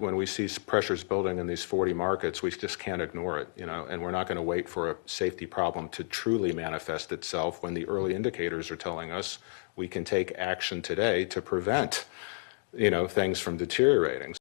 When we see pressures building in these 40 markets, we just can't ignore it, and we're not going to wait for a safety problem to truly manifest itself when the early indicators are telling us we can take action today to prevent, things from deteriorating.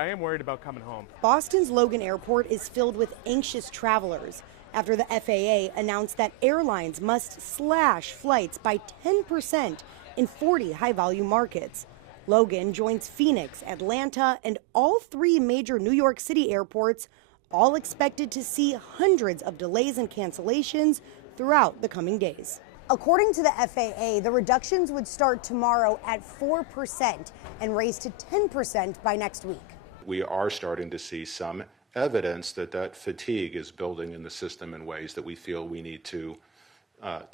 I am worried about coming home. Boston's Logan Airport is filled with anxious travelers after the FAA announced that airlines must slash flights by 10% in 40 high-volume markets. Logan joins Phoenix, Atlanta, and all 3 major New York City airports, all expected to see hundreds of delays and cancellations throughout the coming days. According to the FAA, the reductions would start tomorrow at 4% and raise to 10% by next week. We are starting to see some evidence that fatigue is building in the system in ways that we feel we need to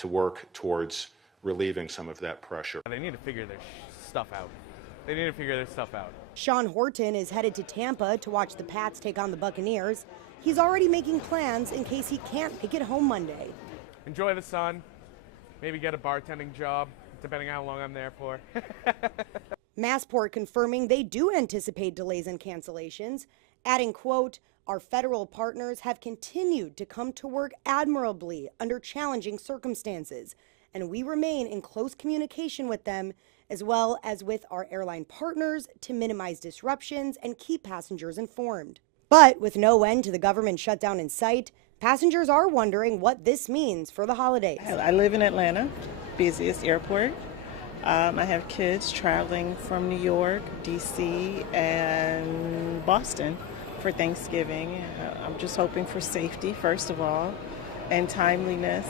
work towards relieving some of that pressure. They need to figure their stuff out. They need to figure their stuff out. Sean Horton is headed to Tampa to watch the Pats take on the Buccaneers. He's already making plans in case he can't make it home Monday. Enjoy the sun. Maybe get a bartending job, depending on how long I'm there for. Massport confirming they do anticipate delays and cancellations, adding, quote, "Our federal partners have continued to come to work admirably under challenging circumstances, and we remain in close communication with them as well as with our airline partners to minimize disruptions and keep passengers informed." But with no end to the government shutdown in sight, passengers are wondering what this means for the holidays. I live in Atlanta, busiest airport. I have kids traveling from New York, D.C., and Boston for Thanksgiving. I'm just hoping for safety, first of all, and timeliness.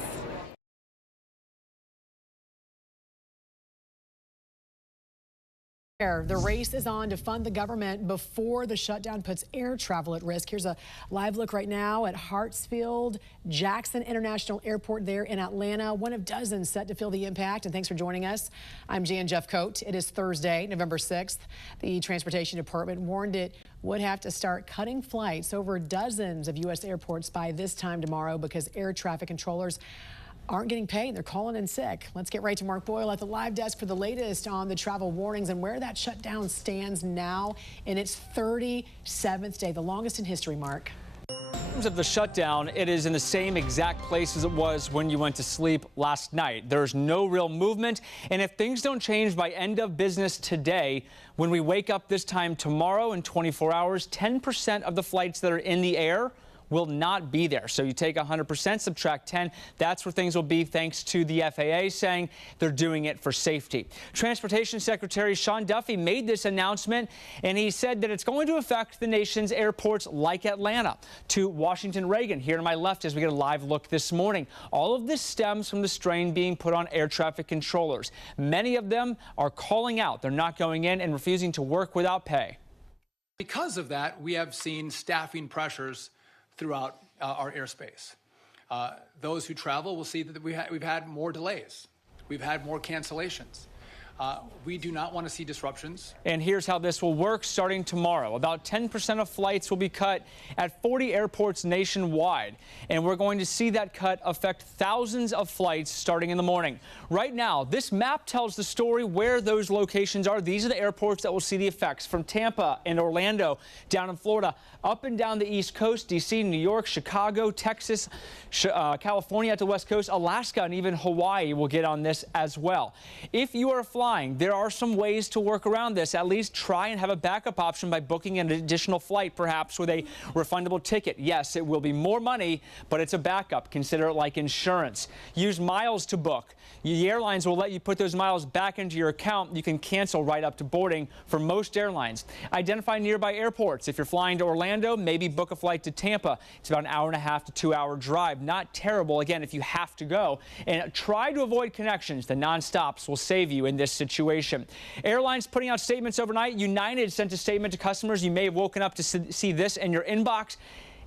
The race is on to fund the government before the shutdown puts air travel at risk. Here's a live look right now at Hartsfield Jackson International Airport there in Atlanta, one of dozens set to feel the impact. And thanks for joining us. I'm Jan Jeffcoat. It is Thursday, November 6th. The Transportation Department warned it would have to start cutting flights over dozens of U.S. airports by this time tomorrow because air traffic controllers aren't getting paid. They're calling in sick. Let's get right to Mark Boyle at the live desk for the latest on the travel warnings and where that shutdown stands now in its 37th day, the longest in history, Mark. In terms of the shutdown, it is in the same exact place as it was when you went to sleep last night. There's no real movement, and if things don't change by end of business today, when we wake up this time tomorrow in 24 hours, 10% of the flights that are in the air will not be there. So you take 100%, subtract 10. That's where things will be, thanks to the FAA saying they're doing it for safety. Transportation Secretary Sean Duffy made this announcement, and he said that it's going to affect the nation's airports like Atlanta. To Washington Reagan, here to my left as we get a live look this morning. All of this stems from the strain being put on air traffic controllers. Many of them are calling out. They're not going in and refusing to work without pay. Because of that, we have seen staffing pressures throughout our airspace. Those who travel will see that we've had more delays. We've had more cancellations. We do not want to see disruptions. And here's how this will work starting tomorrow. About 10% of flights will be cut at 40 airports nationwide. And we're going to see that cut affect thousands of flights starting in the morning. Right now, this map tells the story where those locations are. These are the airports that will see the effects from Tampa and Orlando down in Florida, up and down the East Coast, D.C., New York, Chicago, Texas, California at the West Coast, Alaska, and even Hawaii will get on this as well. If you are flying, there are some ways to work around this. At least try and have a backup option by booking an additional flight, perhaps with a refundable ticket. Yes, it will be more money, but it's a backup. Consider it like insurance. Use miles to book. The airlines will let you put those miles back into your account. You can cancel right up to boarding for most airlines. Identify nearby airports. If you're flying to Orlando, maybe book a flight to Tampa. It's about an hour-and-a-half to 2-hour drive. Not terrible, again, if you have to go. And try to avoid connections. The non-stops will save you in this situation. Airlines putting out statements overnight. United sent a statement to customers. You may have woken up to see this in your inbox.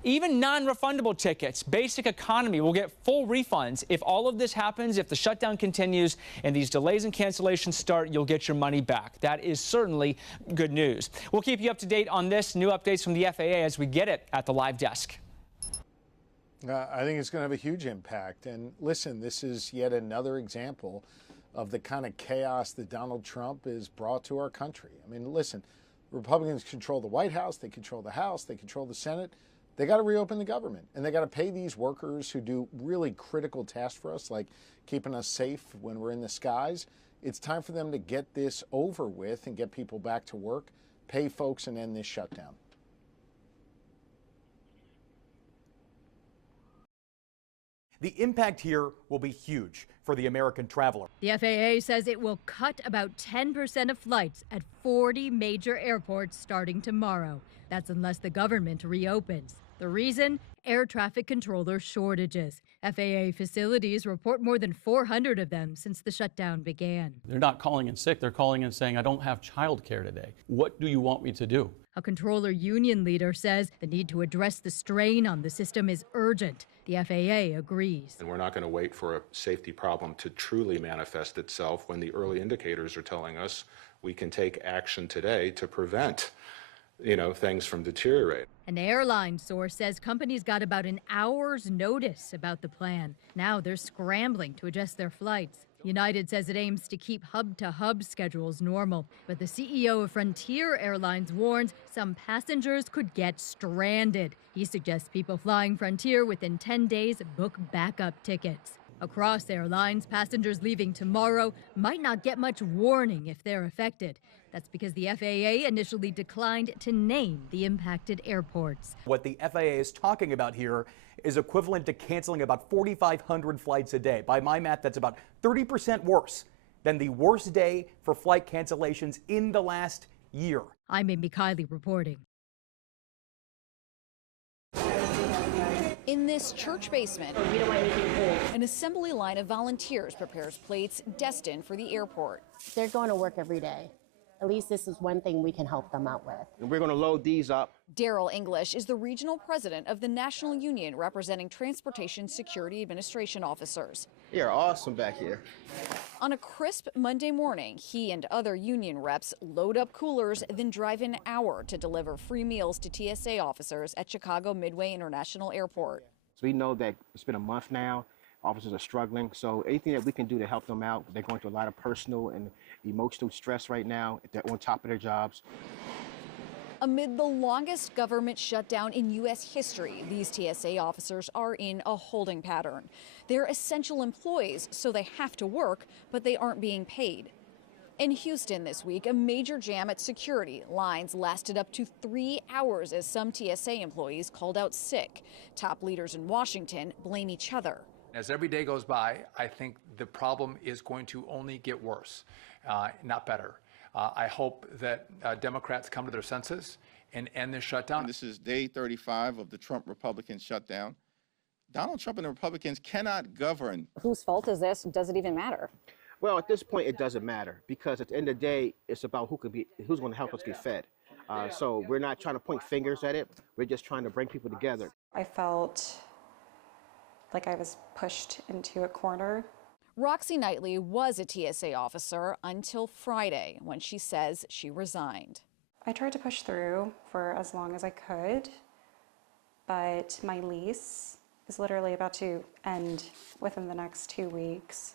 Even non-refundable tickets, basic economy will get full refunds. If all of this happens, if the shutdown continues and these delays and cancellations start, you'll get your money back. That is certainly good news. We'll keep you up to date on this. New updates from the FAA as we get it at the live desk. I think it's going to have a huge impact. And listen, this is yet another example of the kind of chaos that Donald Trump has brought to our country. I mean, listen, Republicans control the White House, they control the House, they control the Senate. They got to reopen the government, and they got to pay these workers who do really critical tasks for us, like keeping us safe when we're in the skies. It's time for them to get this over with and get people back to work, pay folks, and end this shutdown. The impact here will be huge for the American traveler. The FAA says it will cut about 10% of flights at 40 major airports starting tomorrow. That's unless the government reopens. The reason? Air traffic controller shortages. FAA facilities report more than 400 of them since the shutdown began. They're not calling in sick. They're calling in saying, I don't have childcare today. What do you want me to do? A controller union leader says the need to address the strain on the system is urgent. The FAA agrees. And we're not going to wait for a safety problem to truly manifest itself when the early indicators are telling us we can take action today to prevent, things from deteriorating. An airline source says companies got about an hour's notice about the plan. Now they're scrambling to adjust their flights. United says it aims to keep hub-to-hub schedules normal, but the CEO of Frontier Airlines warns some passengers could get stranded. He suggests people flying Frontier within 10 days book backup tickets. Across airlines, passengers leaving tomorrow might not get much warning if they're affected. That's because the FAA initially declined to name the impacted airports. What the FAA is talking about here is equivalent to canceling about 4,500 flights a day. By my math, that's about 30% worse than the worst day for flight cancellations in the last year. I'm Amy Kiley reporting. In this church basement, an assembly line of volunteers prepares plates destined for the airport. They're going to work every day. At least this is one thing we can help them out with. And we're going to load these up. Daryl English is the regional president of the National Union representing Transportation Security Administration officers. You're awesome back here. On a crisp Monday morning, he and other union reps load up coolers, then drive an hour to deliver free meals to TSA officers at Chicago Midway International Airport. So we know that it's been a month now. Officers are struggling, so anything that we can do to help them out. They're going through a lot of personal and emotional stress right now. They're on top of their jobs. Amid the longest government shutdown in U.S. history, these TSA officers are in a holding pattern. They're essential employees, so they have to work, but they aren't being paid. In Houston this week, a major jam at security. Lines lasted up to 3 hours as some TSA employees called out sick. Top leaders in Washington blame each other. As every day goes by, I think the problem is going to only get worse, not better. I hope that Democrats come to their senses and end this shutdown. This is day 35 of the Trump Republican shutdown. Donald Trump and the Republicans cannot govern. Whose fault is this? Does it even matter? Well, at this point, it doesn't matter because at the end of the day, it's about who's going to help us get fed. So we're not trying to point fingers at it. We're just trying to bring people together. I felt like I was pushed into a corner. Roxy Knightley was a TSA officer until Friday, when she says she resigned. I tried to push through for as long as I could, but my lease is literally about to end within the next 2 weeks.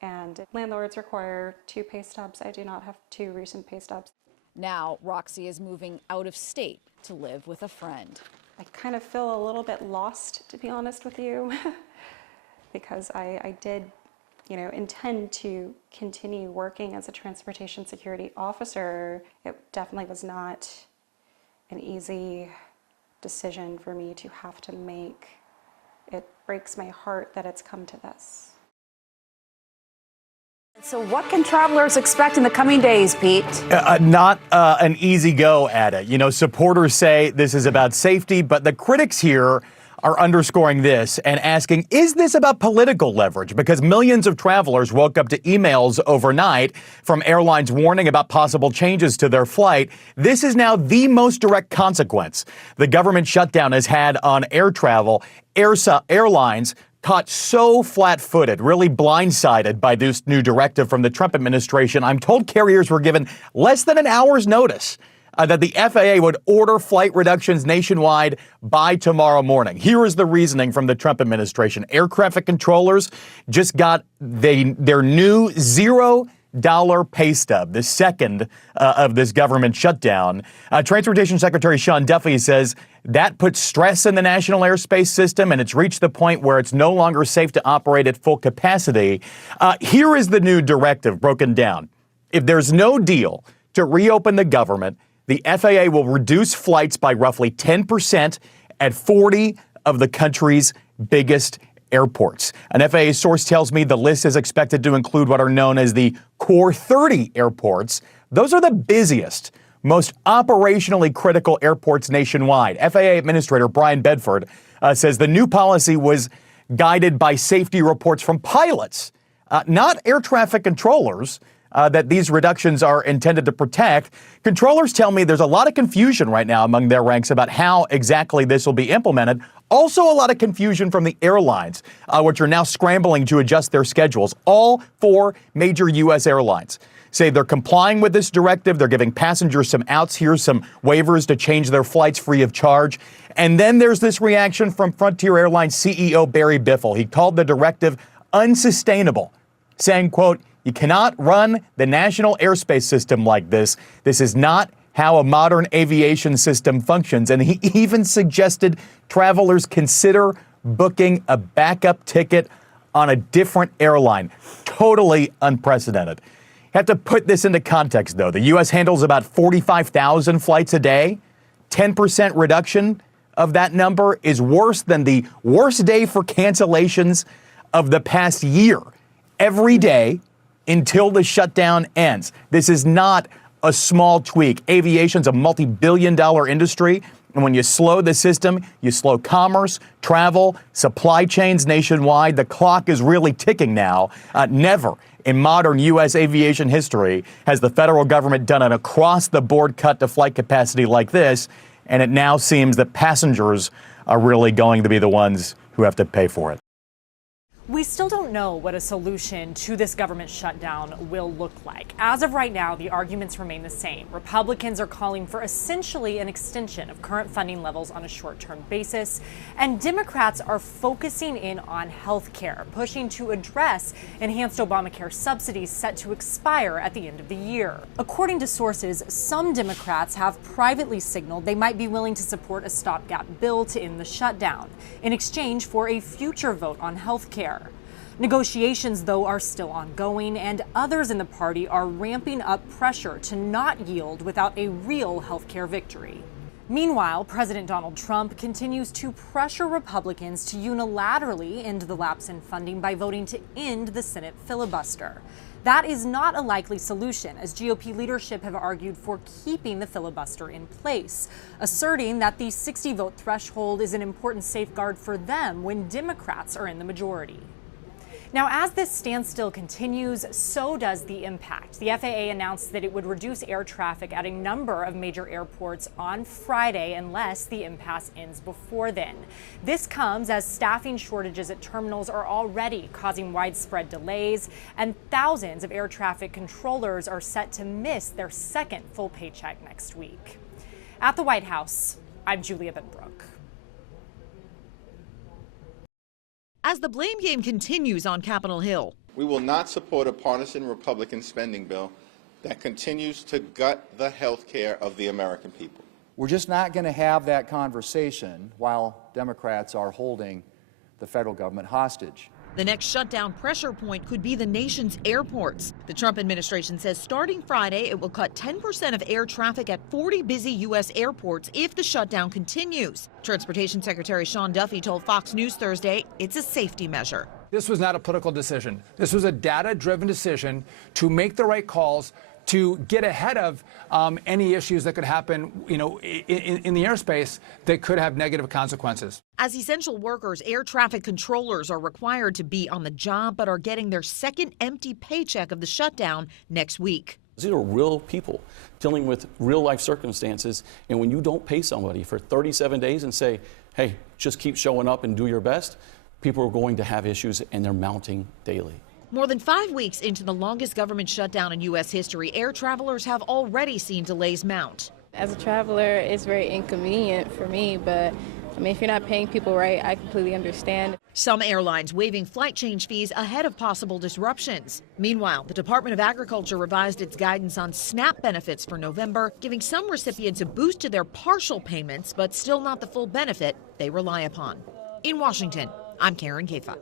And landlords require 2 pay stubs. I do not have 2 recent pay stubs. Now, Roxy is moving out of state to live with a friend. I kind of feel a little bit lost, to be honest with you, because I did, intend to continue working as a transportation security officer. It definitely was not an easy decision for me to have to make. It breaks my heart that it's come to this. So what can travelers expect in the coming days, Pete? Not an easy go at it. Supporters say this is about safety, but the critics here are underscoring this and asking, is this about political leverage? Because millions of travelers woke up to emails overnight from airlines warning about possible changes to their flight. This is now the most direct consequence the government shutdown has had on air travel. Airlines caught so flat-footed, really blindsided by this new directive from the Trump administration. I'm told carriers were given less than an hour's notice that the FAA would order flight reductions nationwide by tomorrow morning. Here is the reasoning from the Trump administration. Air traffic controllers just got their new zero pay stub, the second of this government shutdown. Transportation Secretary Sean Duffy says that puts stress in the national airspace system, and it's reached the point where it's no longer safe to operate at full capacity. Here is the new directive broken down. If there's no deal to reopen the government, the FAA will reduce flights by roughly 10% at 40 of the country's biggest airports. An FAA source tells me the list is expected to include what are known as the Core 30 airports. Those are the busiest, most operationally critical airports nationwide. FAA Administrator Brian Bedford says the new policy was guided by safety reports from pilots, not air traffic controllers, that these reductions are intended to protect. Controllers tell me there's a lot of confusion right now among their ranks about how exactly this will be implemented. Also a lot of confusion from the airlines, which are now scrambling to adjust their schedules. All 4 major U.S. airlines say they're complying with this directive. They're giving passengers some outs here, some waivers to change their flights free of charge. And then there's this reaction from Frontier Airlines CEO Barry Biffle. He called the directive unsustainable, saying, quote, "You cannot run the national airspace system like this. This is not how a modern aviation system functions." And he even suggested travelers consider booking a backup ticket on a different airline. Totally unprecedented. You have to put this into context, though. The U.S. handles about 45,000 flights a day. 10% reduction of that number is worse than the worst day for cancellations of the past year. Every day until the shutdown ends. This is not a small tweak. Aviation's a multi-billion-dollar industry, and when you slow the system, you slow commerce, travel, supply chains nationwide. The clock is really ticking now. Never in modern U.S. aviation history has the federal government done an across-the-board cut to flight capacity like this, and it now seems that passengers are really going to be the ones who have to pay for it. We still don't know what a solution to this government shutdown will look like. As of right now, the arguments remain the same. Republicans are calling for essentially an extension of current funding levels on a short-term basis, and Democrats are focusing in on health care, pushing to address enhanced Obamacare subsidies set to expire at the end of the year. According to sources, some Democrats have privately signaled they might be willing to support a stopgap bill to end the shutdown in exchange for a future vote on health care. Negotiations, though, are still ongoing, and others in the party are ramping up pressure to not yield without a real healthcare victory. Meanwhile, President Donald Trump continues to pressure Republicans to unilaterally end the lapse in funding by voting to end the Senate filibuster. That is not a likely solution, as GOP leadership have argued for keeping the filibuster in place, asserting that the 60-vote threshold is an important safeguard for them when Democrats are in the majority. Now, as this standstill continues, so does the impact. The FAA announced that it would reduce air traffic at a number of major airports on Friday unless the impasse ends before then. This comes as staffing shortages at terminals are already causing widespread delays, and thousands of air traffic controllers are set to miss their second full paycheck next week. At the White House, I'm Julia Benbrook. As the blame game continues on Capitol Hill, We will not support a partisan Republican spending bill that continues to gut the health care of the American people. We're just not going to have that conversation while Democrats are holding the federal government hostage. the next shutdown pressure point could be the nation's airports. The Trump administration says starting Friday, it will cut 10% of air traffic at 40 busy U.S. airports if the shutdown continues. Transportation Secretary Sean Duffy told Fox News Thursday it's a safety measure. This was not a political decision. This was a data-driven decision to make the right calls, to get ahead of any issues that could happen, in the airspace that could have negative consequences. As essential workers, air traffic controllers are required to be on the job, but are getting their second empty paycheck of the shutdown next week. These are real people dealing with real life circumstances. And when you don't pay somebody for 37 days and say, hey, just keep showing up and do your best, people are going to have issues, and they're mounting daily. More than 5 weeks into the longest government shutdown in U.S. history, air travelers have already seen delays mount. As a traveler, it's very inconvenient for me, but I mean, if you're not paying people right, I completely understand. Some airlines waiving flight change fees ahead of possible disruptions. Meanwhile, the Department of Agriculture revised its guidance on SNAP benefits for November, giving some recipients a boost to their partial payments, but still not the full benefit they rely upon. In Washington, I'm Karen Kafa.